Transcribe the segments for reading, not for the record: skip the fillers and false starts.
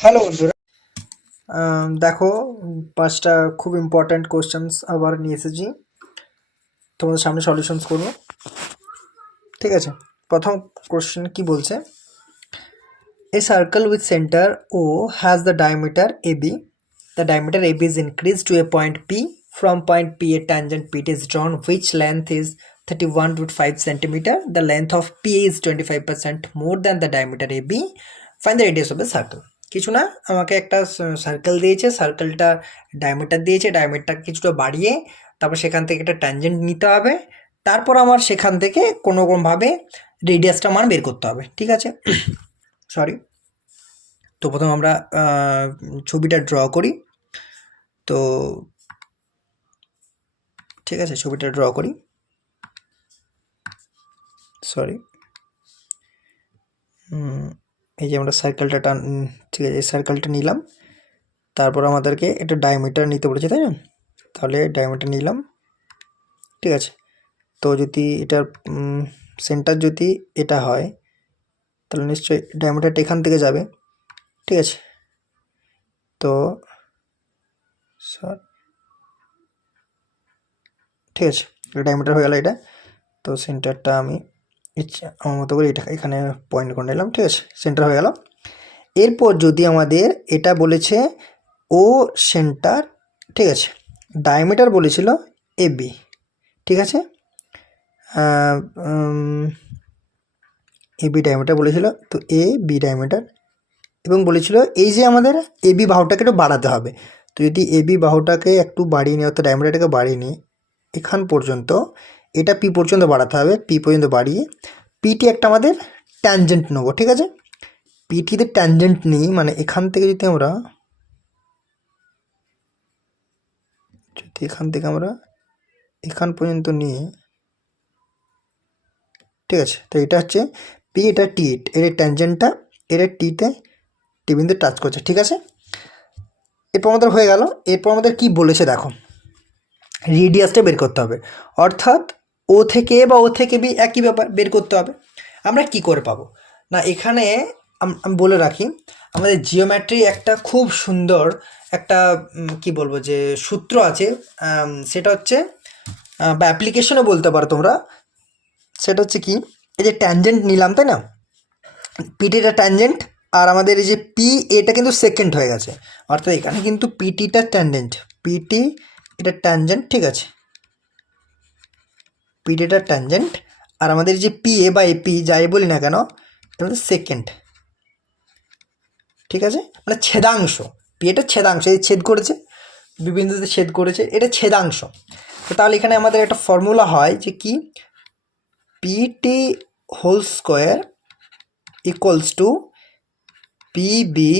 Hello বন্ধুরা। দেখো, পাঁচটা খুব ইম্পর্ট্যান্ট কোশ্চেন্স আবার নিয়ে এসেছি, তোমাদের সামনে সলিউশনস করবো। ঠিক আছে, প্রথম কোশ্চেন কি বলছে? A circle with centre O has the diameter AB. The diameter AB is increased to a point P. From point P a tangent PT is drawn which length is 31.5 centimeter. The length of PA is 25% more than the diameter AB. Find the radius of the circle. কিছু না, আমাকে একটা circle দিয়েছে, সার্কেলটা diameter দিয়েছে, diameter কিছুটা বাড়িয়ে তারপর সেখান থেকে একটা ট্যানজেন্ট নিতে হবে, তারপর আমার সেখান থেকে কোনো কোনোভাবে রেডিয়াসটা মান বের করতে হবে। ঠিক আছে, সরি। তো প্রথম আমরা ছবিটা ড্র করি। তো ঠিক আছে, ছবিটা ড্র করি। সরি, এই যে আমরা সার্কেলটা ঠিক আছে, এই সার্কেলটা নিলাম। তারপর আমাদেরকে একটা ডায়ামিটার নিতে বলেছে, তাই না? তাহলে ডায়ামিটার নিলাম। ঠিক আছে, তো যদি এটার সেন্টার যদি এটা হয় তাহলে নিশ্চয়ই ডায়ামিটারটা এখান থেকে যাবে। ঠিক আছে, তো ঠিক আছে, ডায়ামিটার হয়ে গেল এটা। তো সেন্টারটা আমি আমার মতো করে এটা এখানে পয়েন্ট করে নিলাম। ঠিক আছে, সেন্টার হয়ে গেল। এরপর যদি আমাদের এটা বলেছে ও সেন্টার, ঠিক আছে, ডায়ামিটার বলেছিল এবি। ঠিক আছে, এবি ডায়ামিটার বলেছিল, তো এ বি ডায়ামিটার, এবং বলেছিল এই যে আমাদের এবি বাহুটাকে একটু বাড়াতে হবে। তো যদি এবি বাহুটাকে একটু বাড়িয়ে নিই, অর্থাৎ ডায়ামিটারটাকে বাড়িয়ে নিই এখান পর্যন্ত, এটা পি পর্যন্ত বাড়াতে হবে, পি পর্যন্ত বাড়িয়ে পিটি একটা আমাদের ট্যানজেন্ট নেবো। ঠিক আছে, পিটিতে ট্যানজেন্ট নিই, মানে এখান থেকে যদি আমরা এখান থেকে আমরা এখান পর্যন্ত নিই। ঠিক আছে, তো এটা হচ্ছে পি, এটা টি, এর ট্যানজেন্টটা এর টিতে টি বিন্দু টাচ করছে। ঠিক আছে, এরপর আমাদের হয়ে গেল। এরপর আমাদের কি বলেছে দেখো, রেডিয়াসটা বের করতে হবে, অর্থাৎ ও থেকে বা ও থেকে বি একই ব্যাপার, বের করতে হবে। আমরা কি করে পাবো না, এখানে আমি বলে রাখি, আমাদের জিওমেট্রি একটা খুব সুন্দর একটা কি বলবো যে সূত্র আছে, সেটা হচ্ছে বা অ্যাপ্লিকেশনও বলতে পারো তোমরা। সেটা হচ্ছে কি, এই যে ট্যানজেন্ট নিলাম, তাই না? পিটিটা ট্যানজেন্ট, আর আমাদের এই যে পি এটা কিন্তু সেকেন্ড হয়ে গেছে, অর্থাৎ এখানে কিন্তু পিটিটা ট্যানজেন্ট, পিটি এটা ট্যানজেন্ট। ঠিক আছে, পিটিটা ট্যানজেন্ট, আর আমাদের যে পি এ বা এপি যাই বলি না কেন, এটা আমাদের সেকেন্ড। ঠিক আছে, মানে ছেদাংশ, পি এটা ছেদাংশ, এই ছেদ করেছে, বিবিন্দুতে ছেদ করেছে, এটা ছেদাংশ। তো তাহলে এখানে আমাদের একটা ফর্মুলা হয় যে কি, PT whole square equals to PB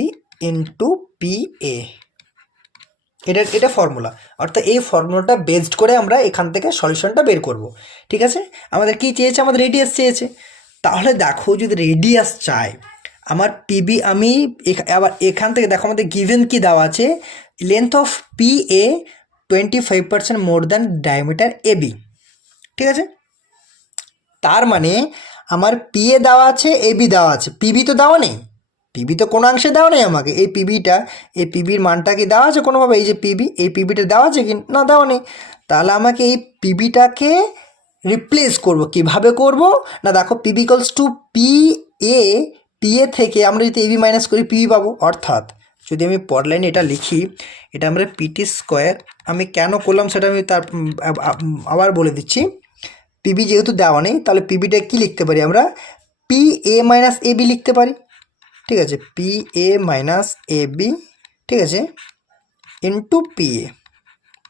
into PA. এটা ফর্মুলা, অর্থাৎ এই ফর্মুলাটা বেসড করে আমরা এখান থেকে সলিউশনটা বের করব। ঠিক আছে, আমাদের কি চেয়েছে, আমাদের রেডিয়াস চেয়েছে। তাহলে দেখো, যদি রেডিয়াস চাই আমার পিবি, আমি আবার এখান থেকে দেখো আমাদের গিভেন কি দেওয়া আছে, length of P A 25% more than diameter AB. ঠিক আছে, তার মানে আমার পি এ দেওয়া আছে, এবি দেওয়া আছে, পিবি তো দেওয়া নেই, পিবি তো কোনো অংশে দেওয়া নেই আমাকে। এই পিবিটা, এই পিবির মানটা কি দেওয়া আছে কোনোভাবে? এই যে পিবি, এই পিবিটা দেওয়া আছে কি না? দেওয়া নেই। তাহলে আমাকে এই পিবিটাকে রিপ্লেস করব, কিভাবে করব না, দেখো PB equals to P A, P A থেকে আমরা যদি এবি মাইনাস করি পিবি পাবো। অর্থাৎ যদি আমি পর লাইনে এটা লিখি, এটা আমরা পিটি স্কোয়ার, আমি কেন করলাম সেটা আমি তার আবার বলে দিচ্ছি। পিবি যেহেতু দেওয়া নেই, তাহলে পিবিটা কি লিখতে পারি আমরা, P A minus A B লিখতে পারি। ঠিক আছে, P A minus A B, ঠিক আছে, ইন্টু পি এ।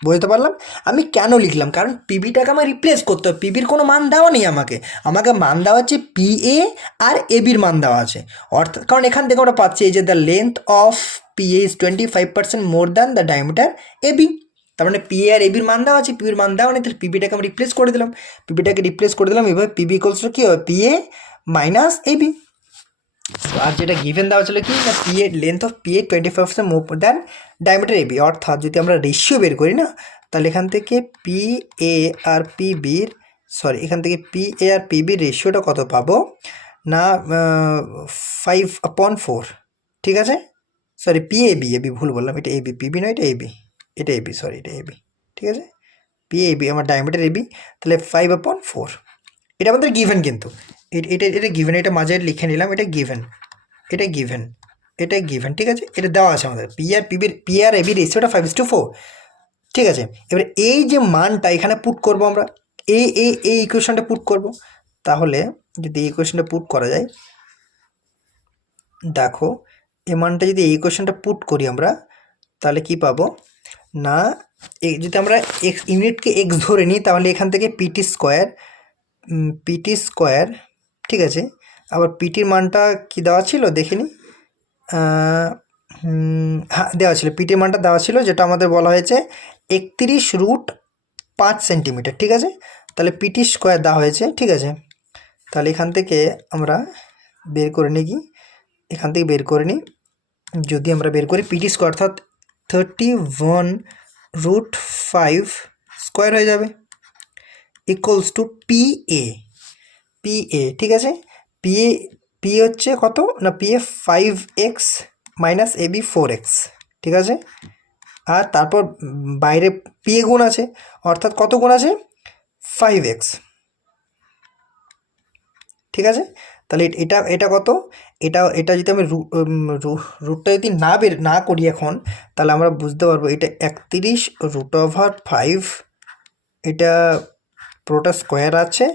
বুঝতে পারলাম আমি কেন লিখলাম, কারণ পিবিটাকে আমার রিপ্লেস করতে হবে, পিবির কোনো মান দেওয়া নেই আমাকে, আমাকে মান দেওয়া হচ্ছে পি এ আর এ বির মান দেওয়া আছে। অর্থাৎ কারণ এখান থেকে আমরা পাচ্ছি এই যে the length of P A is 25% more than the diameter A B. তার মানে পি এ আর এ বির মান দেওয়া আছে, পিবির মান দেওয়া নেই, তাহলে পিবিটাকে আমি রিপ্লেস করে দিলাম, পিবিটাকে রিপ্লেস করে দিলাম। এবার পিবি ইকুয়ালস টু কী হবে, P A minus A B. আর যেটা গিভেন দেওয়া ছিল কি না, পি এর length of P A 25% more than diameter AB. অর্থাৎ যদি আমরা রেশিও বের করি না, তাহলে এখান থেকে পি এ আর পি বির, সরি, এখান থেকে পি এ আর পি বির রেশিওটা কত পাবো না, 5/4। ঠিক আছে, sorry P A B, AB ভুল বললাম, এটা এবি, পিবি নয়, এটা এবি, এটা এবি, সরি এটা এবি, ঠিক আছে। পি এবি আমার ডায়ামিটার এবি, তাহলে 5/4, এটা আমাদের গিভেন কিন্তু, এটা এটা গিভেন, এটা মাঝে লিখে নিলাম, এটা গিভেন, এটা গিভেন, এটা গিভেন, ঠিক আছে, এটা দেওয়া আছে আমাদের পি আর এবি রেশিওটা 5:4, ঠিক আছে। এবারে এই যে মানটা এখানে পুট করব আমরা, এই ইকুয়েশনটা পুট করব, তাহলে যদি এই ইকুয়েশনটা পুট করা যায়, দেখো এই মানটা যদি এই ইকুয়েশনটা পুট করি আমরা, তাহলে কি পাবো না, যদি আমরা এক্স ইউনিটকে এক্স ধরে নিই, তাহলে এখান থেকে পিটি স্কোয়ার, ঠিক আছে। আবার পিটির মানটা কি দেওয়া ছিল দেখে নিই, হ্যাঁ দেওয়া ছিল, পিটির মানটা দেওয়া ছিল, যেটা আমাদের বলা হয়েছে 31√5 সেন্টিমিটার, ঠিক আছে। তাহলে পিটি স্কোয়ার দেওয়া হয়েছে, ঠিক আছে। তাহলে এখান থেকে আমরা বের করে নিই, কি এখান থেকে বের করে নিই, যদি আমরা বের করি পিটি স্কোয়ার, অর্থাৎ 31√5 স্কোয়ার হয়ে যাবে, ইকুয়ালস টু পি এ, ঠিক আছে। পি হচ্ছে কত না, P A 5x minus AB 4x, ঠিক আছে। আর তারপর বাইরে পি এ গুণ আছে, অর্থাৎ কত গুণ আছে, 5x, ঠিক আছে। তাহলে এটা কত, এটা যদি আমি রুটটা যদি না করি এখন, তাহলে আমরা বুঝতে পারবো এটা 31√5, এটা পুরোটা স্কোয়ার আছে,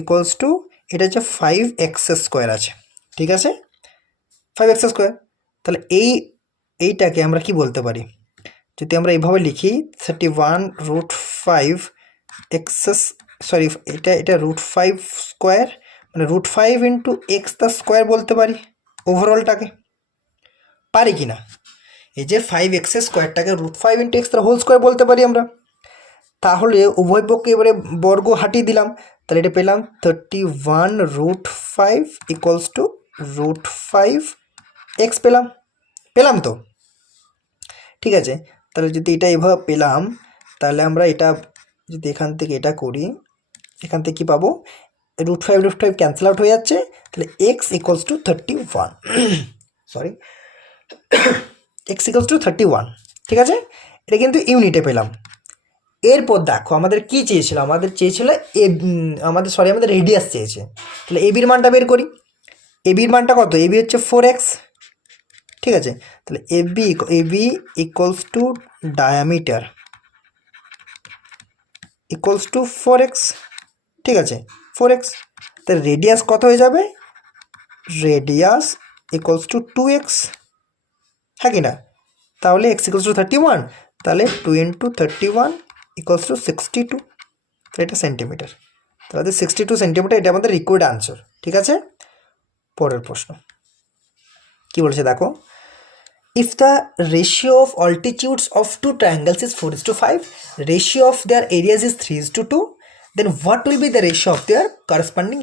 ইকুয়ালস টু এটা হচ্ছে 5x স্কোয়ার আছে, ঠিক আছে, 5x স্কোয়ার। তাহলে এইটাকে আমরা কি বলতে পারি, যদি আমরা এইভাবে লিখি 31√5 এক্স, সরি এটা √5 স্কোয়ার, মানে √5 ইন্টু এক্স দ্য স্কোয়ার বলতে পারি ওভারঅলটাকে, পারি কি না, এই যে 5x স্কোয়ারটাকে √5 into x the whole square বলতে পারি আমরা। তাহলে উভয় পক্ষে এবারে বর্গ হাটিয়ে দিলাম, তাহলে এটা পেলাম 31√5 ইকুয়ালস টু √5x, পেলাম তো, ঠিক আছে। তাহলে যদি এটা এভাবে পেলাম, তাহলে আমরা এটা যদি এখান থেকে এটা করি, এখান থেকে কী পাবো, √5 ক্যান্সেল আউট হয়ে যাচ্ছে, তাহলে x equals to 31, sorry x equals to 31, ঠিক আছে। এটা কিন্তু ইউনিটে পেলাম। এরপর দেখো আমাদের কি চেয়েছিল, আমাদের রেডিয়াস চেয়েছে, তাহলে এবির মানটা বের করি। এবির মানটা কত, এবি হচ্ছে 4x, ঠিক আছে। তাহলে AB equals to diameter equals to 4x, ঠিক আছে, 4x। তাহলে রেডিয়াস কত হয়ে যাবে, রেডিয়াস ইকুয়ালস টু 2x, হ্যাঁ কি না। তাহলে x ইকুয়ালস টু 31, তাহলে 2 ইন্টু 31 ইকুয়ালস টু 62, এটা সেন্টিমিটার। তাহলে 62 সেন্টিমিটার, এটা আমাদের রিকোয়ার্ড আনসার, ঠিক আছে। পরের প্রশ্ন কি বলেছে দেখো, if the ratio of altitudes of two triangles is 4:5, ratio of their areas is 3:2, then what will be the ratio of their corresponding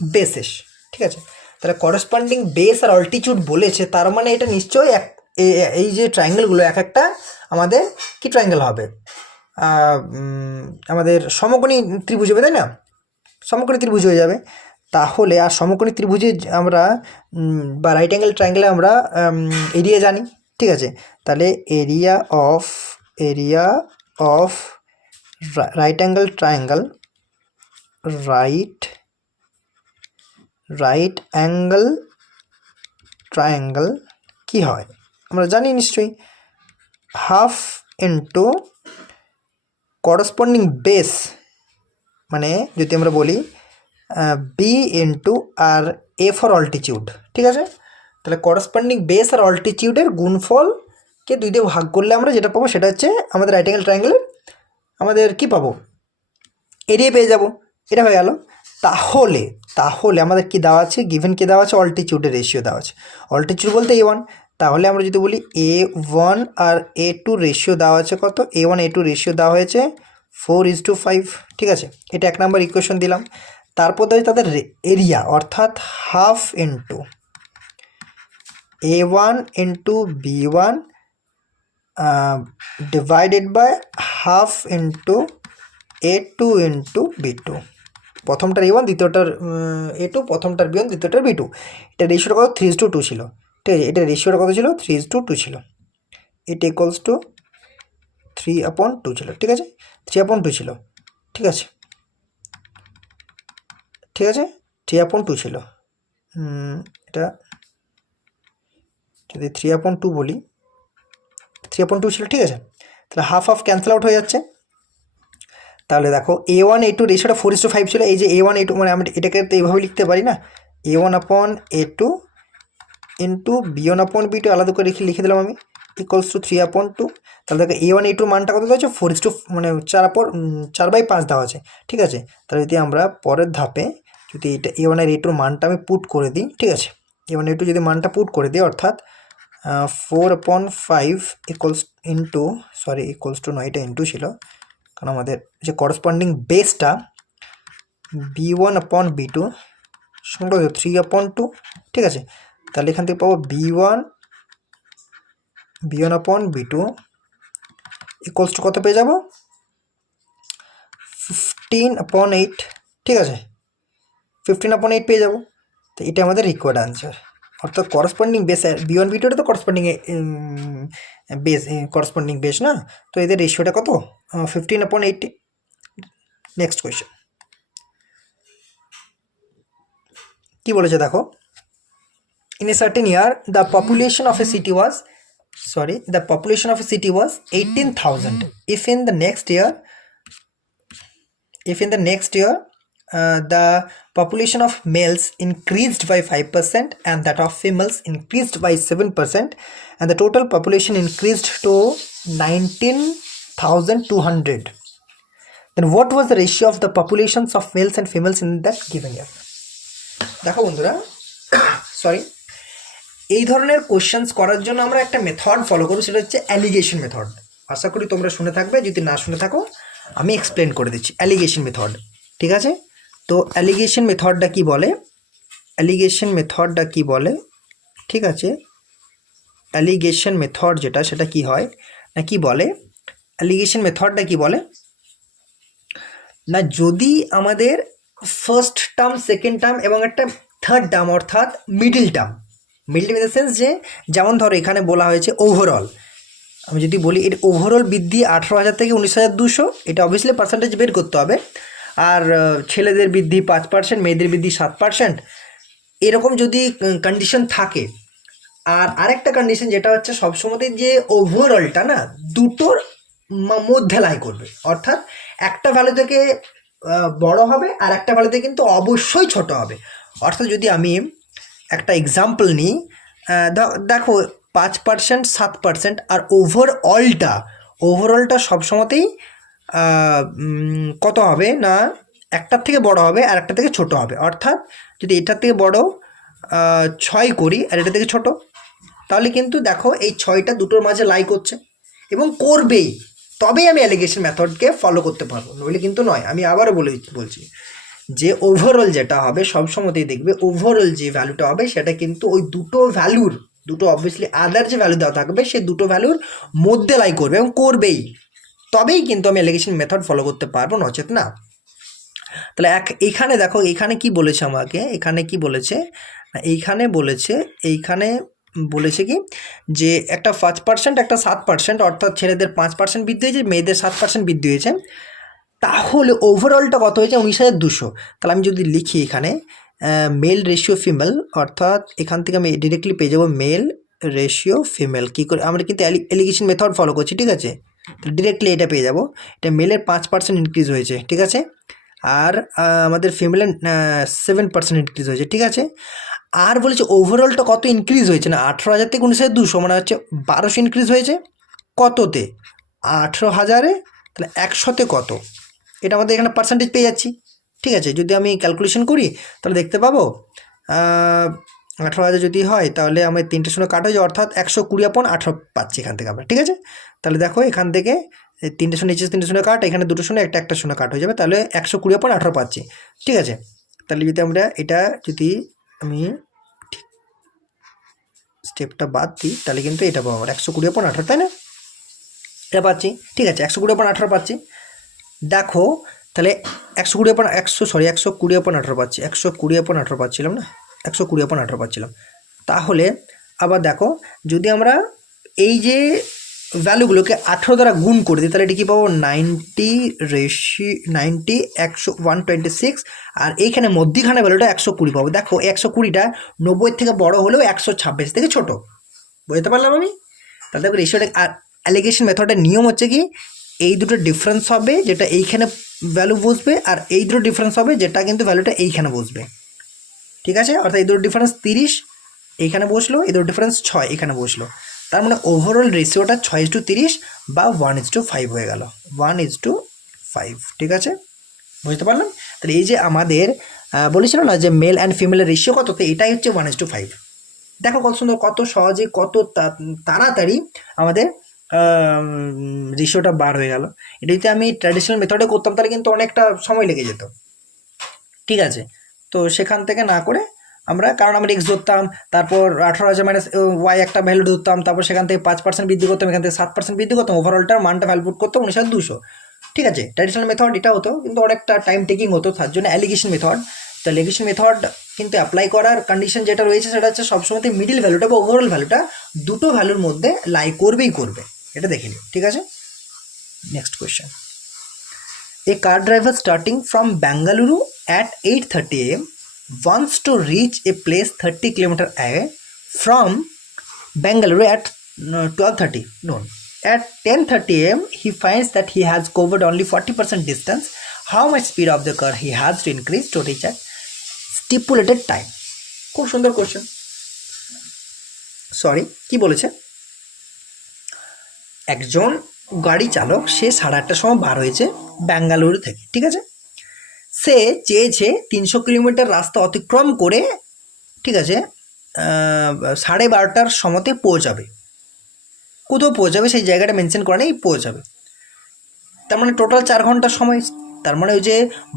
bases, ঠিক আছে। তাহলে করসপন্ডিং বেস আর অল্টিটিউড বলেছে, তার মানে এটা নিশ্চয়ই এই যে ট্রায়াঙ্গেলগুলো এক একটা আমাদের কি ট্রায়াঙ্গেল হবে, আমাদের সমকোণী ত্রিভুজ হবে, তাই না, সমকোণী ত্রিভুজ হয়ে যাবে। তাহলে আর সমকোণী ত্রিভুজে আমরা বা রাইট অ্যাঙ্গেল ট্রায়াঙ্গেলে আমরা এরিয়া জানি, ঠিক আছে। তাহলে area of right angle triangle কি হয় আমরা জানি নিশ্চয়ই, হাফ ইন্টু করসপন্ডিং বেস, মানে যদি আমরা বলি বি ইন্টু আর এ ফর অল্টিটিউড, ঠিক আছে। তাহলে করসপন্ডিং বেস আর অল্টিটিউডের গুণফলকে 2 দিয়ে ভাগ করলে আমরা যেটা পাবো সেটা হচ্ছে আমাদের রাইট অ্যাঙ্গেল ট্রায়াঙ্গেলের আমাদের কী পাবো, এরিয়া পেয়ে যাব, এটা হয়ে গেল। তাহলে আমাদের কি দেওয়া আছে, গিভেন কি দেওয়া আছে, অল্টিটিউডের রেশিও দেওয়া আছে, অল্টিটিউড বলতে A1, তাহলে আমরা যদি বলি A1 আর A2 রেশিও দেওয়া আছে কত, A1 A2 রেশিও দেওয়া হয়েছে 4:5, ঠিক আছে। এটা 1 নম্বর ইকুয়েশন দিলাম। তারপর দেওয়া তাদের এরিয়া, অর্থাৎ half into A1 into B1 divided by half into A2 into B2, প্রথমটার A1 দ্বিতীয়টার A2, প্রথমটার B1 দ্বিতীয়টার B2, এটা রেশিওটা কত 3:2 ছিল, ঠিক আছে, এটা রেশিওটা কত ছিল 3:2 ছিল, এটা ইকুয়ালস টু 3/2 ছিল, ঠিক আছে 3/2 ছিল, ঠিক আছে ঠিক আছে 3/2 ছিল। এটা যদি 3/2 বলি 3/2 ছিল, ঠিক আছে, তাহলে হাফ হাফ ক্যান্সেল আউট হয়ে যাচ্ছে। তাহলে দেখো A1 A2 রেশিওটা 4:5 ছিল, এই যে A1 A2 মানে আমি এটাকে তো এইভাবে লিখতে পারি না, A1/A2 ইন্টু B1/B2 আলাদা করে লিখে দিলাম আমি, ইকুয়ালস টু 3/2। তাহলে দেখো A1 A2 মানটা কত দেওয়া আছে 4:, মানে 4/5 দেওয়া আছে, ঠিক আছে। তাহলে যদি আমরা পরের ধাপে যদি এটা A1 আর A2 মানটা আমি পুট করে দিই, ঠিক আছে, A1 A2 যদি মানটা পুট করে দিই অর্থাৎ 4/5 ইকুয়ালস ইন্টু ইকুয়ালস টু নয়, এটা ইন্টু ছিল কারণ আমাদের যে করসপন্ডিং বেসটা B1/B2 সমান 3/2, ঠিক আছে। তাহলে এখান থেকে পাবো B1/B2 ইকুয়ালস টু কত পেয়ে যাব 15/8, ঠিক আছে 15/8 পেয়ে যাব। তো এটা আমাদের রিকোয়ার্ড আনসার, অর্থাৎ করসপন্ডিং বেস B1 B2 তো করসপন্ডিং বেস না, তো এদের রেশিওটা কত 15/8। নেক্সট কোয়েশ্চেন কি বলেছে দেখো, in a certain year the population of a city was 18,000. If in the next year the population of males increased by 5% and that of females increased by 7% and the total population increased to 19,200, then what was the ratio of the populations of males and females in that given year? দেখো বন্ধুরা এই ধরনের questions করার জন্য আমরা একটা method follow করব, সেটা হচ্ছে অ্যালিগেশন মেথড। আশা করি তোমরা শুনে থাকবে, যদি না শুনে থাকো আমি এক্সপ্লেন করে দিচ্ছি অ্যালিগেশন মেথড, ঠিক আছে। তো অ্যালিগেশন মেথডটা কি বলে, ঠিক আছে, অ্যালিগেশন মেথড যেটা সেটা কি হয় না, কি বলে অ্যালিগেশন মেথডটা কি বলে না, যদি আমাদের ফার্স্ট টার্ম, সেকেন্ড টার্ম এবং একটা থার্ড টার্ম অর্থাৎ middle term in the sense যে যেমন ধরো এখানে বলা হয়েছে ওভারঅল, আমি যদি বলি এর ওভারঅল বৃদ্ধি 18,000 থেকে 19,200, এটা অবভিয়াসলি পার্সেন্টেজ বের করতে হবে। আর ছেলেদের বৃদ্ধি 5%, মেয়েদের বৃদ্ধি 7%, এরকম যদি কন্ডিশন থাকে। আর আরেকটা কন্ডিশন যেটা হচ্ছে সবসময় যে ওভারঅলটা না দুটোর মধ্যে লাই করবে, অর্থাৎ একটা ভ্যালু থেকে বড় হবে আর একটা ভ্যালুতে কিন্তু অবশ্যই ছোট হবে। অর্থাৎ যদি আমি একটা এক্সাম্পল নিই, দেখো 5%, 7% আর ওভারঅলটা সবসময়তেই কত হবে না, একটার থেকে বড় হবে আর একটা থেকে ছোট হবে। অর্থাৎ যদি এটার থেকে বড় 6 করি আর এটা থেকে ছোট, তাহলে কিন্তু দেখো এই 6টা দুটোর মাঝে লাই করছে এবং করবেই, তবেই আমি অ্যালিগেশন মেথডকে ফলো করতে পারবো, নইলে কিন্তু নয়। আমি আবারও বলছি যে ওভারঅল যেটা হবে সবসময়তেই দেখবে ওভারঅল যে ভ্যালুটা হবে সেটা কিন্তু ওই দুটো অবভিয়াসলি আদার যে ভ্যালু দেওয়া থাকবে সে দুটো ভ্যালুর মধ্যে লাই করবে এবং করবেই, তবেই কিন্তু আমি অ্যালিগেশন মেথড ফলো করতে পারবো, নচেত না। তাহলে এইখানে দেখো এইখানে কি বলেছে আমাকে, এইখানে বলেছে কি যে একটা 5% একটা 7%, অর্থাৎ ছেলেদের 5% বৃদ্ধি হয়েছে, মেয়েদের 7% বৃদ্ধি হয়েছে, তাহলে ওভারঅলটা কত হয়েছে 19,200। তাহলে আমি যদি লিখি এখানে মেল রেশিও ফিমেল, অর্থাৎ এখান থেকে আমি ডিরেক্টলি পেয়ে যাবো মেল রেশিও ফিমেল। কী করে আমরা কিন্তু অ্যালিগেশন মেথড ফলো করছি, ঠিক আছে, তাহলে ডিরেক্টলি এটা পেয়ে যাবো, এটা মেলের 5% ইনক্রিজ হয়েছে, ঠিক আছে, আর আমাদের ফিমেলের 7% ইনক্রিজ হয়েছে, ঠিক আছে। আর বলেছে ওভারঅলটা কত ইনক্রিজ হয়েছে না 18,000 থেকে 19,200, মানে হচ্ছে 1200 ইনক্রিজ হয়েছে কততে 18,000-এ, তাহলে 100-তে কত, এটা আমাদের এখানে পার্সেন্টেজ পেয়ে যাচ্ছি, ঠিক আছে। যদি আমি ক্যালকুলেশন করি তাহলে দেখতে পাবো 18,000 যদি হয় তাহলে আমার 3টে শূন্য কাট হয়ে যায়, অর্থাৎ 120/18 পাচ্ছি এখান থেকে আমরা, ঠিক আছে। তাহলে দেখো এখান থেকে 3টে শূন্য নিচে 3টে শূন্য কাট, এখানে 2টো শূন্য একটা শূন্য কাট হয়ে যাবে, তাহলে 120/18 পাচ্ছি, ঠিক আছে। তাহলে যদি আমরা এটা যদি আমি ঠিক স্টেপটা বাদ দিই তাহলে কিন্তু এটা পাবো 120/18, তাই না, এটা পাচ্ছি, ঠিক আছে 120/18 পাচ্ছি। দেখো তাহলে 120/18 পাচ্ছি, 120/18 পাচ্ছিলাম না, 120/18 পাচ্ছিলাম। তাহলে আবার দেখো যদি আমরা এই যে ভ্যালুগুলোকে 18 দ্বারা গুণ করে দিই তাহলে এটা কী পাবো 90 126, আর এইখানে মধ্যিখানে ভ্যালুটা 120 পাবো। দেখো 120টা 90 থেকে বড় হলেও 126 থেকে ছোট, বুঝতে পারলাম আমি। তাহলে দেখো রেশিওটা, আর অ্যালিগেশন মেথডের নিয়ম হচ্ছে কি এই দুটো ডিফারেন্স হবে যেটা এইখানে ভ্যালু বসবে, আর এই দুটো ডিফারেন্স হবে যেটা কিন্তু ভ্যালুটা এইখানে বসবে, ঠিক আছে। অর্থাৎ এই দুটো ডিফারেন্স 30 এইখানে বসলো, এই দুটো ডিফারেন্স 6 এখানে বসলো, তার মানে ওভারঅল রেশিওটা 6:30 বা 1:5 হয়ে গেল, 1:5, ঠিক আছে, বুঝতে পারলাম। তাহলে এই যে আমাদের বলেছিল না যে মেল অ্যান্ড ফিমেলের রেশিও কত, তো এটাই হচ্ছে 1:5। দেখো কত সুন্দর, কত সহজে, কত তাড়াতাড়ি আমাদের রেশিওটা বার হয়ে গেল। এটা যদি আমি ট্র্যাডিশনাল মেথডে করতাম তাহলে কিন্তু অনেকটা সময় লেগে যেত, ঠিক আছে। তো সেখান থেকে না করে আমরা, কারণ আমরা এক্স ধরতাম, তারপর 18,000 মাইনাস ওয়াই একটা ভ্যালু ধরতাম, তারপর সেখান থেকে 5% বৃদ্ধি করতাম, এখান থেকে 7% বৃদ্ধি করতাম, ওভারঅলটার মানটা ভ্যালু পুট করতাম 19,200, ঠিক আছে। ট্র্যাডিশনাল মেথড এটা হতো, কিন্তু অনেকটা টাইম টেকিং হতো, তার জন্য অ্যালিগেশন মেথড। তো অ্যালিগেশন মেথড কিন্তু অ্যাপ্লাই করার কন্ডিশন যেটা রয়েছে সেটা হচ্ছে সবসময় মিডিল ভ্যালুটা বা ওভারঅল ভ্যালুটা দুটো ভ্যালুর মধ্যে লাই করবেই করবে, এটা দেখে নিও, ঠিক আছে। Next question, a car driver starting from Bengaluru at 8:30 am wants to reach a place 30 km away from Bengaluru at 12:30 noon. At 10:30 am he finds that he has covered only 40% distance. How much speed of the car he has to increase to reach at stipulated time? খুব সুন্দর question. Sorry, কি বলেছে, একজন গাড়ি চালক সে 8:30টার সময় বার হয়েছে বেঙ্গালুরু থেকে, ঠিক আছে। সে চেয়েছে 300 কিলোমিটার রাস্তা অতিক্রম করে, ঠিক আছে, 12:30টার সময়তে পৌঁছাবে। কোথাও পৌঁছাবে সেই জায়গাটা মেনশন করা নেই, পৌঁছাবে। তার মানে টোটাল 4 ঘন্টার সময়। তার মানে ওই যে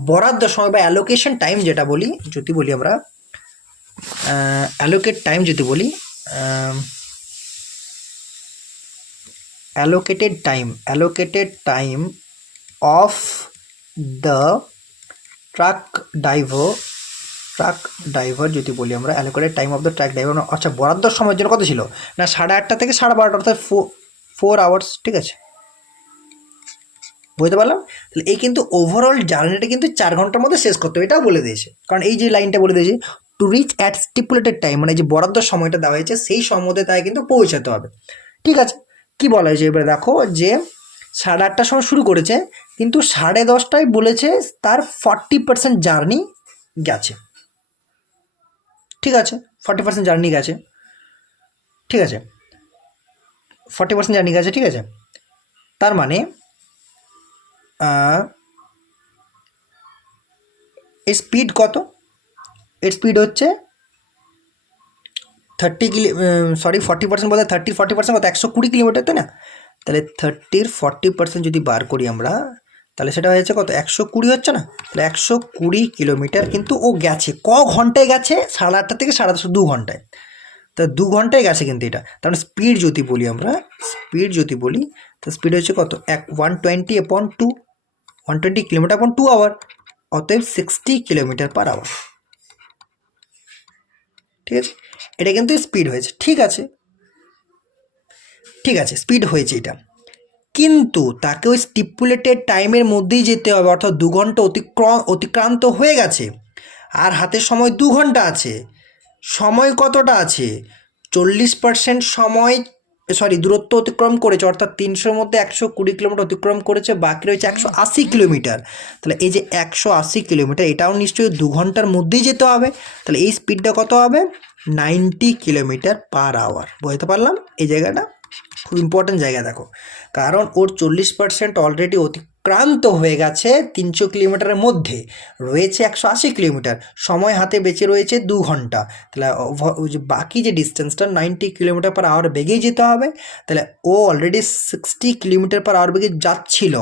বরাদ্দ সময় বা অ্যালোকেশন টাইম যেটা বলি, যদি বলি আমরা অ্যালোকেট টাইম, যদি বলি allocated time of the truck driver যদি বলি আমরা allocated time of the truck driver, আচ্ছা বরাদ্দ সময়ের জন্য কত ছিল না 8:30 থেকে 12:30, অর্থাৎ 4 আওয়ার্স, ঠিক আছে, বুঝতে পারলাম। তাহলে এই কিন্তু ওভারঅল জার্নিটা কিন্তু 4 ঘন্টার মধ্যে শেষ করতে হবে, এটাও বলে দিয়েছে, কারণ এই যে লাইনটা বলে দিয়েছে to reach at stipulated time, মানে যে বরাদ্দ সময়টা দেওয়া হয়েছে সেই সময় মধ্যে তাই কিন্তু পৌঁছাতে হবে, ঠিক আছে। কি বলা হয়েছে এবারে দেখো, যে 8:30টার সময় শুরু করেছে, কিন্তু 10:30টায় বলেছে তার 40% জার্নি গেছে, ঠিক আছে, 40% জার্নি গেছে, ঠিক আছে, 40% জার্নি গেছে, ঠিক আছে। তার মানে এর স্পিড কত, এর স্পিড হচ্ছে 40% বলতে 40% কত 120 কিলোমিটার, তাই না। তাহলে 30-র 40% যদি বার করি আমরা, তাহলে সেটা হয়েছে কত 120 হচ্ছে না। তাহলে 120 কিলোমিটার কিন্তু ও গেছে, ক ঘন্টায় গেছে, 8:30 থেকে 10:30, 2 ঘন্টায়। তা 2 ঘন্টায় গেছে কিন্তু এটা। তার মানে স্পিড যদি বলি আমরা, তো স্পিড হচ্ছে কত 120 কিলোমিটার আপন 2 আওয়ার, অতএব 60 কিলোমিটার পার আওয়ার, ঠিক আছে। এটা কিন্তু স্পিড হয়েছে, ঠিক আছে, স্পিড হয়েছে এটা, কিন্তু তাকে ওই স্টিপুলেটেড টাইমের মধ্যেই যেতে হবে, অর্থাৎ 2 ঘন্টা অতিক্রান্ত হয়ে গেছে, আর হাতের সময় 2 ঘন্টা আছে। সময় কতটা আছে, 40% সময়, দূরত্ব অতিক্রম করেছে, অর্থাৎ 300-র মধ্যে 120 কিলোমিটার অতিক্রম করেছে, বাকি রয়েছে 180 কিলোমিটার। তাহলে এই যে 180 কিলোমিটার এটাও নিশ্চয়ই 2 ঘন্টার মধ্যেই যেতে হবে। তাহলে এই স্পিডটা কত হবে 90 কিলোমিটার পার আওয়ার, বুঝতে পারলাম। এই জায়গাটা খুব ইম্পর্টেন্ট জায়গা দেখো, কারণ ওর 40% অলরেডি অতিক্রান্ত হয়ে গেছে 300 কিলোমিটারের মধ্যে, রয়েছে 180 কিলোমিটার, সময় হাতে বেঁচে রয়েছে 2 ঘন্টা। তাহলে ওই যে বাকি যে ডিস্টেন্সটা 90 কিলোমিটার পার আওয়ার বেগেই যেতে হবে। তাহলে ও অলরেডি 60 কিলোমিটার পার আওয়ার বেগে যাচ্ছিল,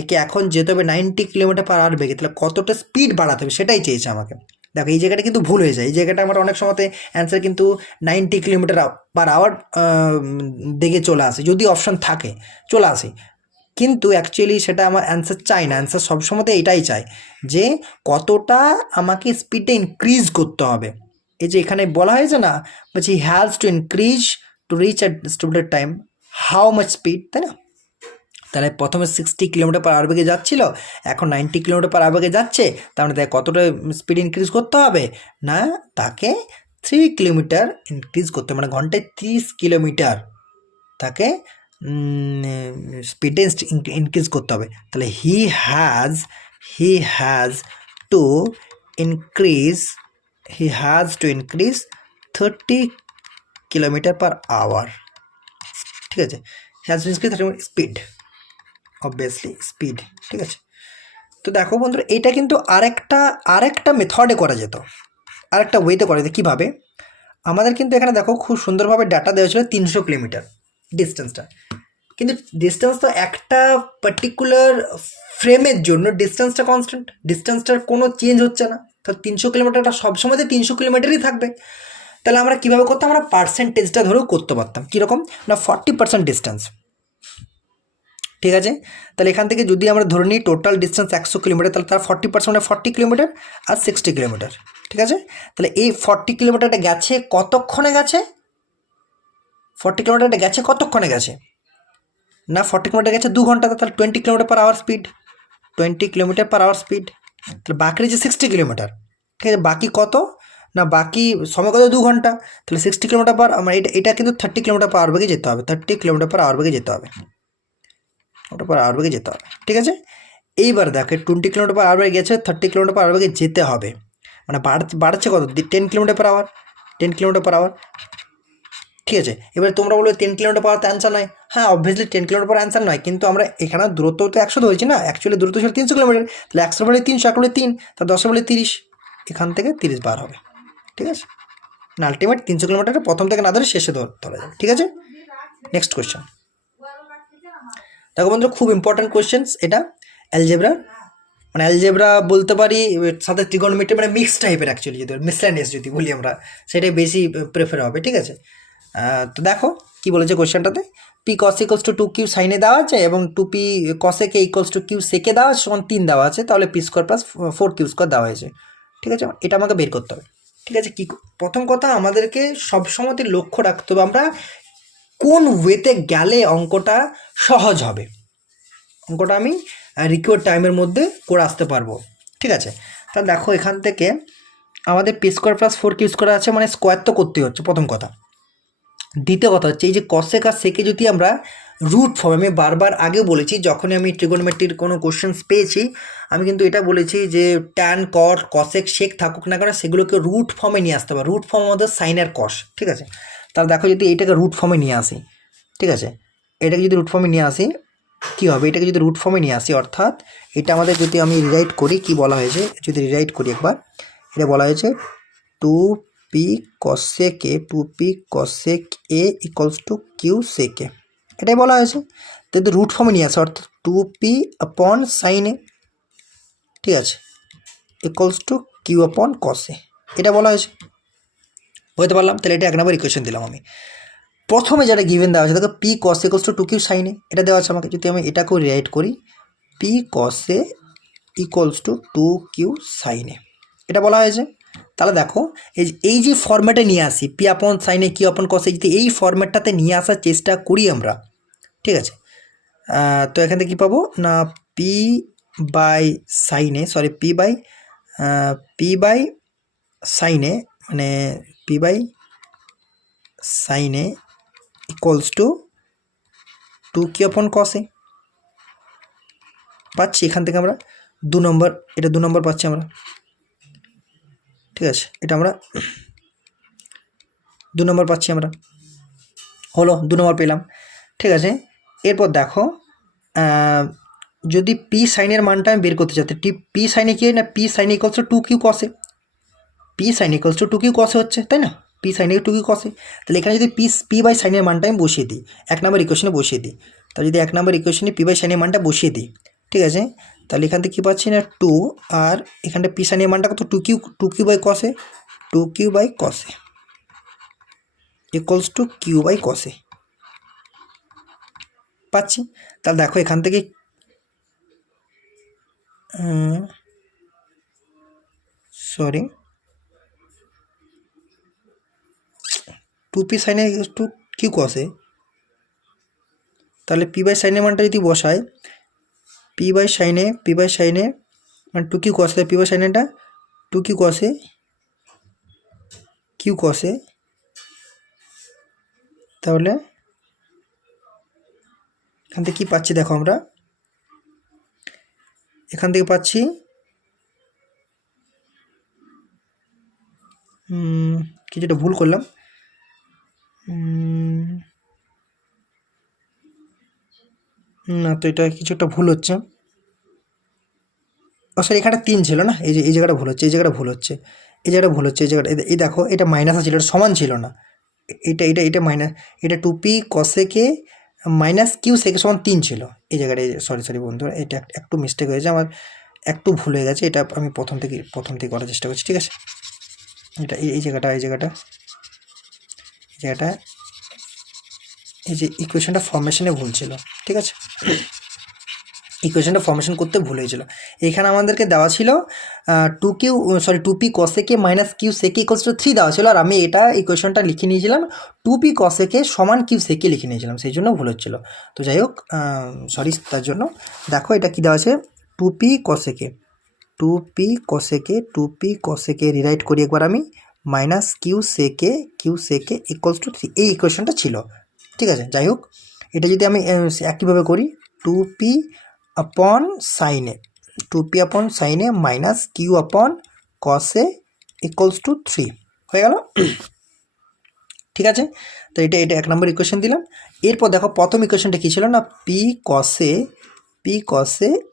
একে এখন যেতে হবে 90 কিলোমিটার পার আওয়ার বেগে। তাহলে কতটা স্পিড বাড়াতে হবে সেটাই চেয়েছে আমাকে। দেখো এই জায়গাটা কিন্তু ভুল হয়ে যায়, এই জায়গাটা আমার অনেক সময়তে অ্যান্সার কিন্তু 90 কিলোমিটার পার আওয়ার দিকে চলে আসে, যদি অপশান থাকে চলে আসে, কিন্তু অ্যাকচুয়ালি সেটা আমার অ্যান্সার চাই না। অ্যান্সার সবসময়তে এটাই চাই যে কতটা আমাকে স্পিডটা ইনক্রিজ করতে হবে, এই যে এখানে বলা হয়েছে না, বলছি has to increase to reach at student time how much speed, তাই না? তাহলে প্রথমে 60 কিলোমিটার/আওয়ার বেগে যাচ্ছিল, এখন 90 কিলোমিটার/আওয়ার বেগে যাচ্ছে, তার মানে তাকে কতটা স্পিড ইনক্রিজ করতে হবে না, তাকে 3 কিলোমিটার ইনক্রিজ করতে হবে, মানে ঘন্টায় 30 কিলোমিটার তাকে স্পিডে ইনক্রিজ করতে হবে। তাহলে হি হ্যাজ টু ইনক্রিজ 30 কিলোমিটার/আওয়ার, ঠিক আছে? Has to increase 30 speed, obviously speed, ঠিক আছে? তো দেখো বন্ধুরা, এটা কিন্তু আরেকটা মেথডে করা যেত, আরেকটা ওয়েতে করা যেত। কীভাবে? আমাদের কিন্তু এখানে দেখো খুব সুন্দরভাবে ডাটা দেওয়া ছিল 300 কিলোমিটার ডিস্টেন্সটা, কিন্তু ডিস্টেন্স তো একটা পার্টিকুলার ফ্রেমের জন্য ডিস্টেন্সটা কনস্ট্যান্ট, ডিস্টেন্সটার কোনো চেঞ্জ হচ্ছে না। তো 300 কিলোমিটারটা সবসময় 300 কিলোমিটারই থাকবে। তাহলে আমরা কীভাবে করতাম? আমরা পার্সেন্টেজটা ধরেও করতে পারতাম। কীরকম না, 40% ডিস্টেন্স, ঠিক আছে? তাহলে এখান থেকে যদি আমরা ধরে নিই টোটাল ডিস্টেন্স 100 কিলোমিটার, তাহলে তার 40% মানে 40 কিলোমিটার আর 60 কিলোমিটার, ঠিক আছে? তাহলে এই 40 কিলোমিটারটা গেছে কতক্ষণে গেছে? 40 কিলোমিটারটা গেছে কতক্ষণে গেছে না, 40 কিলোমিটার গেছে 2 ঘন্টাতে, তাহলে 20 কিলোমিটার/আওয়ার স্পিড, 20 কিলোমিটার/আওয়ার স্পিড। তাহলে বাকি রয়েছে 60 কিলোমিটার, ঠিক আছে? বাকি কত না, বাকি সময় কত? 2 ঘন্টা। তাহলে 60 কিলোমিটার মানে এটা কিন্তু 30 কিলোমিটার/আওয়ার বেগে যেতে হবে, 30 কিলোমিটার/আওয়ার বেগে যেতে হবে, ওটা/আওয়ার বেগে যেতে হবে, ঠিক আছে? এইবার দেখো 20 কিলোমিটার/আওয়ার বেগে গেছে, 30 কিলোমিটার/আওয়ার বেগে যেতে হবে, মানে বাড়ছে কত? 10 কিলোমিটার/আওয়ার, 10 কিলোমিটার/আওয়ার, ঠিক আছে? এবার তোমরা বলবে 10 কিলোমিটার/আওয়ার তো অ্যান্সার নয়। হ্যাঁ, অবভিয়াসলি 10 কিলোমিটার অ্যান্সার নয়, কিন্তু আমরা এখানে দূরত্ব তো 100 ধরেছি না, অ্যাকচুয়ালি দূরত্ব ছিল 300 কিলোমিটার। তাহলে 100 বলে 300, 1 বলে 3, তা 10 বলে 30, এখান থেকে 30 বার হবে, ঠিক আছে? না, আলটিমেট 300 কিলোমিটার প্রথম থেকে না ধরে শেষে ধরা যাবে, ঠিক আছে? নেক্সট কোয়েশ্চেন দেখো বন্ধু, খুব ইম্পর্ট্যান্ট কোয়েশ্চেন্স এটা, অ্যালজেব্রা, মানে অ্যালজেব্রা বলতে পারি, সাথে ত্রিগোণমিতি, মানে মিক্স টাইপের অ্যাকচুয়ালি, যদি মিসল্যানিয়াস যদি বলি আমরা, সেটাই বেশি প্রেফার হবে, ঠিক আছে? তো দেখো কি বলেছে কোয়েশ্চেনটাতে, P cos equals to 2q sine A দেওয়া আছে এবং 2p কসেকে ইকলস টু কিউ সেকে দেওয়া আছে, সমান 3 দেওয়া আছে, তাহলে পি স্কোয়ার প্লাস 4q² দেওয়া হয়েছে, ঠিক আছে? এটা আমাকে বের করতে হবে, ঠিক আছে? কি প্রথম কথা, আমাদেরকে সবসময়তে লক্ষ্য রাখতে হবে আমরা কোন ওয়েতে গেলে অঙ্কটা সহজ হবে, অঙ্কটা আমি রিকোয়ার্ড টাইমের মধ্যে করে আসতে পারবো, ঠিক আছে? তাহলে দেখো এখান থেকে আমাদের পি স্কোয়ার প্লাস 4q² আছে, মানে স্কোয়ার তো করতেই হচ্ছে প্রথম কথা। দ্বিতীয় কথা হচ্ছে, এই যে কসেক আর সেকে যদি আমরা রুট ফর্মে, আমি বারবার আগেও বলেছি, যখনই আমি ট্রিগোনোমেট্রির কোনো কোশ্চেন্স পেয়েছি, আমি কিন্তু এটা বলেছি যে ট্যান, কট, কসেক, সেক থাকুক না কেন, সেগুলোকে রুট ফর্মে নিয়ে আসতে হবে। রুট ফর্ম আমাদের সাইন আর কস, ঠিক আছে? তাহলে দেখো যদি এটাকে রুট ফর্মে নিয়ে আসি, ঠিক আছে? এটাকে যদি রুট ফর্মে নিয়ে আসি কী হবে? এটাকে যদি রুট ফর্মে নিয়ে আসি, অর্থাৎ এটা আমাদের যদি আমি রিরাইট করি, কি বলা হয়েছে, যদি রিরাইট করি একবার, এটা বলা হয়েছে 2p cosec a equals to Q sec A, এটাই বলা হয়েছে। কিন্তু রুট ফর্মে নিয়ে আসে, অর্থাৎ 2p/sin a, ঠিক আছে, ইকলস টু q/cos a, এটা বলা হয়েছে, বুঝতে পারলাম? তাহলে এটা 1 নম্বর ইকুয়েশন দিলাম আমি। প্রথমে যেটা গিভেন দেওয়া আছে দেখো, p cos a equals to 2q sin a, এটা দেওয়া আছে আমাকে। যদি আমি এটাকেও রিরাইট করি, p cos a equals to 2q sin a, এটা বলা হয়েছে। তাহলে দেখো এই যে ফর্ম্যাটে নিয়ে আসি, p/sin a q/cos a, যদি এই ফর্ম্যাটটাতে নিয়ে আসার চেষ্টা করি আমরা, ঠিক আছে? তো এখান থেকে কী পাবো না, p/sin a, sorry p/sin a, মানে p/sin a equals two 2q/cos a পাচ্ছি। এখান থেকে আমরা 2 নম্বর, এটা 2 নম্বর পাচ্ছি আমরা, ঠিক আছে? এটা আমরা 2 নম্বর পাচ্ছি আমরা, হলো 2 নম্বর পেলাম, ঠিক আছে? এরপর দেখো, যদি পি সাইনের মানটা আমি বের করতে চাই, পি সাইনে কি হয় না, P sign equals to 2q cos a, P sign equals to 2q cos a হচ্ছে, তাই না? P sign 2q cos a, তাহলে এখানে যদি পি বাই সাইনের মানটা আমি বসিয়ে দিই, 1 নম্বর ইকুয়েশনে বসিয়ে দিই, তাহলে যদি 1 নম্বর ইকুয়েশনে পি বাই সাইনের মানটা বসিয়ে দিই, ঠিক আছে? তাহলে এখান থেকে কী পাচ্ছি না 2, আর এখানটা পি সাইনের মানটা কত, 2q by cos a, 2q by cos a equals to Q by cos a পাচ্ছি। তাহলে দেখো এখান থেকে সরি 2p সাইনে টু কিউ কসে, তাহলে পি বাই সাইনের মানটা যদি বসায় পি বাই সাইনে মানে 2q কসে, পি বাই সাইনেটা 2q কসে কিউ কসে, তাহলে এখান থেকে কী পাচ্ছি দেখো, আমরা এখান থেকে পাচ্ছি কিছুটা ভুল করলাম, না তো এটা কিছু একটা ভুল হচ্ছে। ও সরি, এখানে 3 ছিল না, এই জায়গাটা ভুল হচ্ছে, এই জায়গাটা ভুল হচ্ছে, এই জায়গাটা ভুল হচ্ছে, এই জায়গাটা এই দেখো এটা মাইনাস ছিল, এটা সমান ছিল না, এটা মাইনাস, এটা 2p কসেকে মাইনাস কিউ সেকে সমান 3 ছিল, এই জায়গাটায় সরি বন্ধুরা, এটা একটু মিস্টেক হয়েছে আমার, একটু ভুল হয়ে গেছে, এটা আমি প্রথম থেকে করার চেষ্টা করছি, ঠিক আছে। এটা এই জায়গাটা এই যে ইকুয়েশনটা ফর্মেশনে ভুল ছিল, ঠিক আছে, ইকুয়েশনটা ফর্মেশন করতে ভুল হয়েছিল। এখানে আমাদেরকে দেওয়া ছিল 2p কসেকে মাইনাস কিউ সেকে ইকুয়ালস টু 3 দেওয়া ছিল, আর আমি এটা ইকুয়েশনটা লিখে নিয়েছিলাম 2p কসেকে সমান কিউ সেকে লিখে নিয়েছিলাম, সেই জন্য ভুল হচ্ছিল। তো যাই হোক, সরি তার জন্য। দেখো এটা কি দেওয়া আছে, 2p কসেকে রিরাইট করি একবার আমি, মাইনাস কিউ সেকে ইকুয়ালস টু 3, এই ইকুয়েশনটা ছিল, ঠিক আছে। যাই হোক, এটা যদি আমি একইভাবে করি 2p upon sine A minus Q upon cos A equals to 3 হয়ে গেল, ঠিক আছে। তো এটা 1 নম্বর ইকুয়েশন দিলাম। এরপর দেখো প্রথম ইকুয়েশনটা কী ছিল না, পি কসে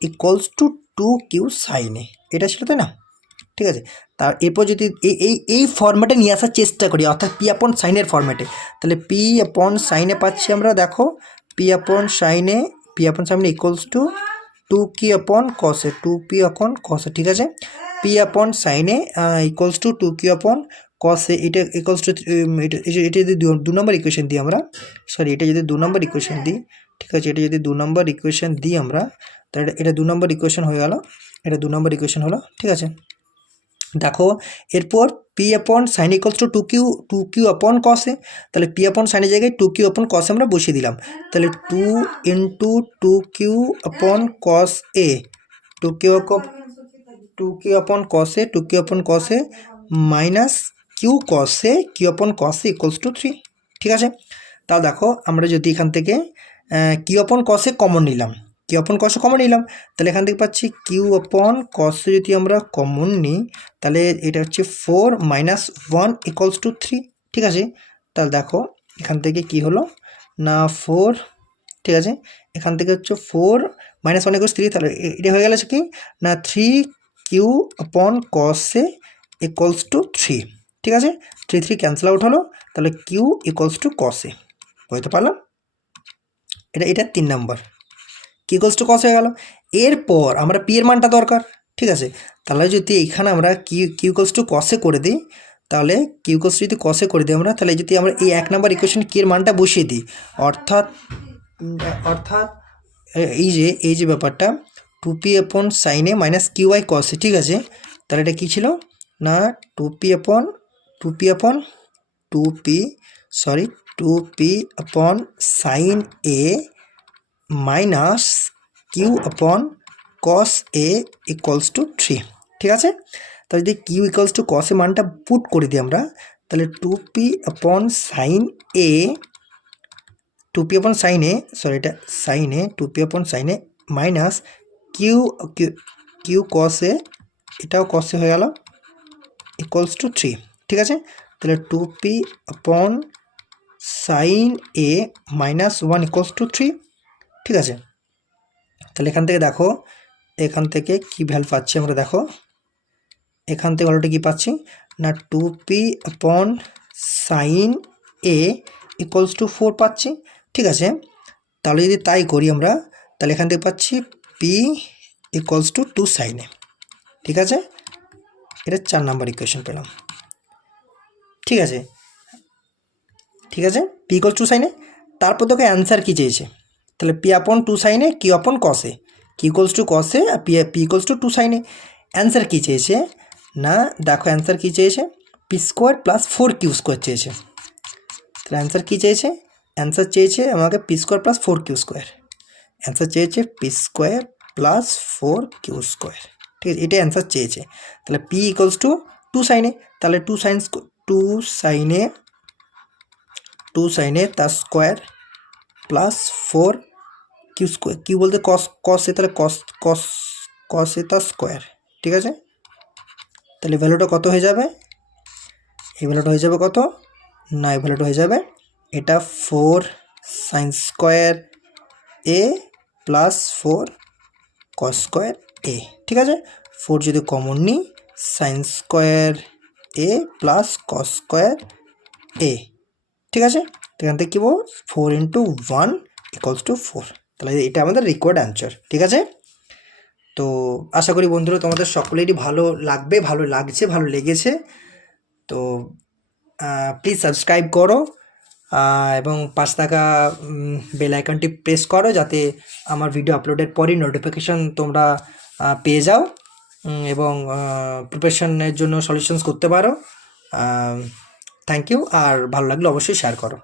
ইকুয়ালস টু 2q সাইনে, এটা ছিল, তাই না, ঠিক আছে। তার এরপর যদি এই ফর্ম্যাটে নিয়ে আসার চেষ্টা করি, অর্থাৎ পি আপন সাইনের ফর্ম্যাটে, তাহলে পি আপন সাইনে পাচ্ছি আমরা, দেখো পি আপন সাইনে ইকুয়ালস টু 2q अपॉन कसे, 2p अपॉन कसे, ঠিক আছে। p upon sine A equals to 2q upon cos A, এটা ইকুয়ালস টু এটা যদি 2 নম্বর ইকুয়েশন দিই আমরা, সরি এটা যদি 2 নম্বর ইকুয়েশন দিই, ঠিক আছে, এটা যদি 2 নম্বর ইকুয়েশন দিই আমরা, তাহলে এটা 2 নম্বর ইকুয়েশন হয়ে গেল, এটা 2 নম্বর ইকুয়েশন হলো, ঠিক আছে। দেখো এরপর পি আপন সাইন ইকুয়ালস টু 2q আপন কসে, তাহলে পি আপন সাইনের জায়গায় 2q আপন কসে আমরা বসিয়ে দিলাম, তাহলে 2 ইন্টু 2q আপন কস এ, 2q আপন কসে minus Q upon কসে equals to 3, ঠিক আছে। তা দেখো আমরা যদি এখান থেকে কিউ আপন কসে কমন নিলাম, তাহলে এখান থেকে পাচ্ছি কিউ আপন কসে যদি আমরা কমন নিই, তাহলে এটা হচ্ছে 4 মাইনাস 1 ইকুয়ালস টু 3, ঠিক আছে। তাহলে দেখো এখান থেকে কি হলো না 4, ঠিক আছে, এখান থেকে হচ্ছে 4 মাইনাস 1 ইকুয়ালস 3, তাহলে এটা হয়ে গেল কি না 3q আপন কসে ইকুয়ালস টু 3, ঠিক আছে। 3 ক্যান্সেল আউট হলো, তাহলে কিউ ইকুয়ালস টু কসে, বুঝতে পারলাম, এটা 3 নম্বর, কি ইকুয়ালস টু কস হয়ে গেল। এরপর আমরা পি এর মানটা দরকার, ঠিক আছে, তাহলে যদি এখানে আমরা কিউ ইকুয়ালস টু কসে করে দিই, তাহলে কিউ ইকুয়ালস যদি কসে করে দিই আমরা, তাহলে যদি আমরা এই 1 নম্বর ইকুয়েশন কি এর মানটা বসিয়ে দিই, অর্থাৎ এই যে ব্যাপারটা 2p আপন সাইনে মাইনাস কিউ বাই কসে, ঠিক আছে, তাহলে এটা কী ছিল না 2p upon sine A minus Q আপন কস এ ইকুয়ালস টু 3, ঠিক আছে। তাহলে যদি কিউ ইকুয়ালস টু কস এ মানটা পুট করে দিই আমরা, তাহলে 2p আপন সাইন এ, 2p আপন সাইনে, সরি এটা সাইনে 2p আপন সাইনে মাইনাস কিউ কস এ, এটাও কস এ হয়ে গেল ইকুয়ালস টু 3, ঠিক আছে। তাহলে 2p upon sine A minus 1 equals to 3, ঠিক আছে। তাহলে এখান থেকে দেখো, এখান থেকে কি ভ্যালু পাচ্ছি আমরা, দেখো এখান থেকে ভ্যালুটা কী পাচ্ছি না 2p upon sine A equals to 4 পাচ্ছি, ঠিক আছে। তাহলে যদি তাই করি আমরা, তাহলে এখান থেকে পাচ্ছি p ইকুয়ালস টু 2 সাইন এ, ঠিক আছে, এটা 4 নম্বর ইকুয়েশন পেলাম, ঠিক আছে, p ইকুয়ালস টু সাইন এ। তারপর তোকে অ্যান্সার কী চেয়েছে, তাহলে পি আপন 2 sine A Q upon cos A, Q equals to cos A আর P equals to 2 sine A. Answer কী চেয়েছে না, দেখো অ্যান্সার কী চেয়েছে, P square plus 4q square চেয়েছে, তাহলে অ্যান্সার কী চেয়েছে? অ্যান্সার চেয়েছে আমাকে P square plus 4q²। Answer চেয়েছে পি স্কোয়ার প্লাস 4q²। ঠিক আছে, এটাই অ্যান্সার চেয়েছে। তাহলে পি ইকুয়ালস টু 2 সাইনে, তাহলে 2 সাইনে তার স্কোয়ার প্লাস 4q²। কিউ বলতে কস এ, তাহলে কস এ তার স্কোয়ার। ঠিক আছে, তাহলে ভ্যালুটা কত হয়ে যাবে? এই ভ্যালুটা হয়ে যাবে কত না, এই ভ্যালুটা হয়ে যাবে এটা 4 সাইন স্কোয়ার এ প্লাস 4 cos² এ। ঠিক আছে, 4 যদি কমন নিই, সাইন স্কোয়ার এ প্লাস cos² এ। ঠিক আছে, এখান থেকে কী বলবো, 4 × 1 = 4। তাহলে এটা আমাদের রিকোয়ার্ড অ্যান্সার। ঠিক আছে, তো আশা করি বন্ধুরা তোমাদের সকলেরই ভালো লাগবে, ভালো লাগছে, ভালো লেগেছে। তো প্লিজ সাবস্ক্রাইব করো এবং পাশ থাকা বেল আইকনটি প্রেস করো, যাতে আমার ভিডিও আপলোডের পরই নোটিফিকেশন তোমরা পেয়ে যাও এবং প্রিপারেশনের জন্য সলিউশনস করতে পারো। থ্যাংক ইউ, আর ভালো লাগলে অবশ্যই শেয়ার করো।